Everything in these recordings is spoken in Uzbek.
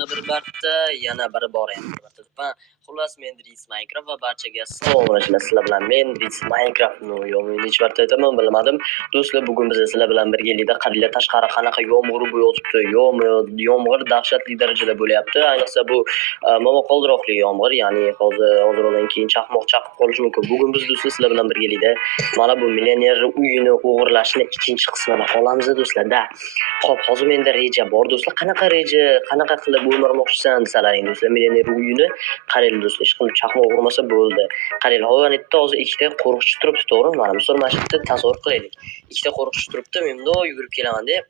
yana bir marta, yana bir bor yana bir marta deb. Xullas, men Dris Minecraft va barchaga salomlashlar sizlar bilan. Men Dris Minecraftni necha marta aytaman bilmadim. Do'stlar, bugun biz sizlar bilan birgalikda qaranglar tashqari qanaqa yomg'ir bo'yotibdi. Yomg'ir dahshatli darajada bo'lyapti. Ayniqsa bu momaqaldiroqli yomg'ir, ya'ni hozirdan keyin chaqmoq chaqib qolishi mumkin. Bugun biz do'stlar sizlar bilan birgalikda mana bu millioner uyini o'g'irlashni ikkinchi qismini olamiz do'stlar-da. Xo'p, hozir menda reja bor do'stlar. Qanaqa reja, qanaqa qilib o'ldirmoqchisan desalaring do'stlar, millioner uyini qaranglar do'stlar, hech qilib chaqmoq urmasa bo'ldi. Qaranglar, hayvonotda hozir ikkita qo'riqchi turibdi, to'g'rimi? Mana misol mana shu yerda tasavvur qilaylik. Ikkita qo'riqchi turibdi, men bundoq yugurib kelaman deb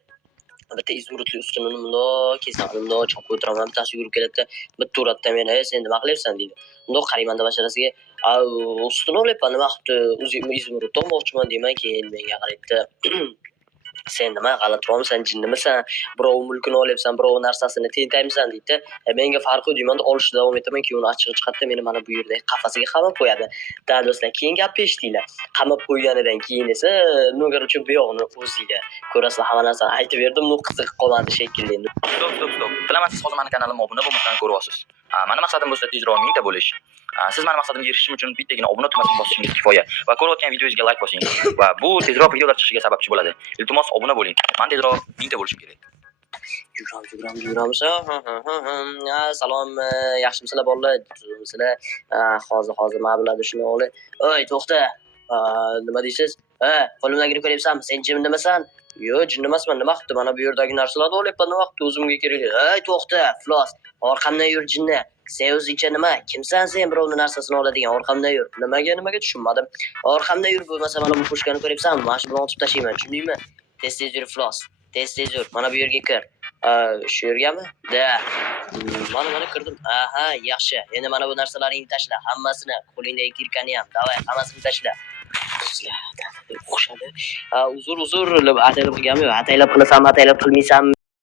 bitta izurutli ustini bundoq kesaman, bundoq chopib o'tiraman, bittasi yugurib keladi, bitta uratda meni, sen nima qilyapsan deydi. Bundoq qarayman-da basharasiga, ustini olyapman, nima qilibdi, izurutni olmoqchiman deyman, keyin menga qaraydi. Sen nima g'alatiroqmisan, jinnimisan? Birov mulkini olyapsan, birov narsasini tentaymisan deydi. Menga farqi deyman, olishda davom etaman, keyin uni achchig'i chiqadi, meni mana bu yerda qafasiga qamab qo'yadi. Da do'stlar, keyin gapni eshitinglar. Qamab qo'yganidan keyin esa no'gar uchun bu yo'qni o'zingda. Ko'rasizlar, hamma narsani aytib berdim, qiziqib qolmadi shekilli. Stop. Bilaman, siz hozir meni kanalimga obuna bo'lmasdan ko'ryapsiz. Meni maqsadim bo'lsa tezroq 1000 ta bo'lish. Siz meni maqsadimga erishishim uchun bittagina obuna tugmasini bosishingiz kifoya va ko'rayotgan videoyingizga like bosing va bu tezroq videolar chiqishiga sababchi bo'ladi. Iltimos obuna bo'ling. Men tezroq 1000 ta bo'lishim kerak. Yuramiz. Salom, yaxshimisizlar bolalar? Sizlar hozir mana bularni shuni olib. Oy, to'xta. Nima deysiz? Qo'limdagini ko'ryapsanmi? Sen jinnimisan? Yo'q, jinn emasman. Nima qilibdi? Mana bu yerdagi narsalarni olyapman, nima qilibdi? O'zimga kerak. Ey, to'xta, Flos. Orqamdan yur, jinni. Sen o'zingcha nima? Kimsan sen birovning narsasini oladigan? Orqamdan yur. Nimaga tushunmadim. Orqamdan yur, bo'lmasa mana bu pushkani ko'ryapsanmi? Mana shu bilan otib tashlayman, tushundingmi? Tez yur, Flos. Tez yur. Mana bu yerga kir. Shu yergami? Da. Mana kirdim. Aha, yaxshi. Endi mana bu narsalaringni tashla, hammasini, qo'lingdagi kirkani ham. Davay, hammasini tashla. O'xshadi. Uzr, ataylab qilganmi? Ataylab qilasanmi, ataylab qilmaysanmi?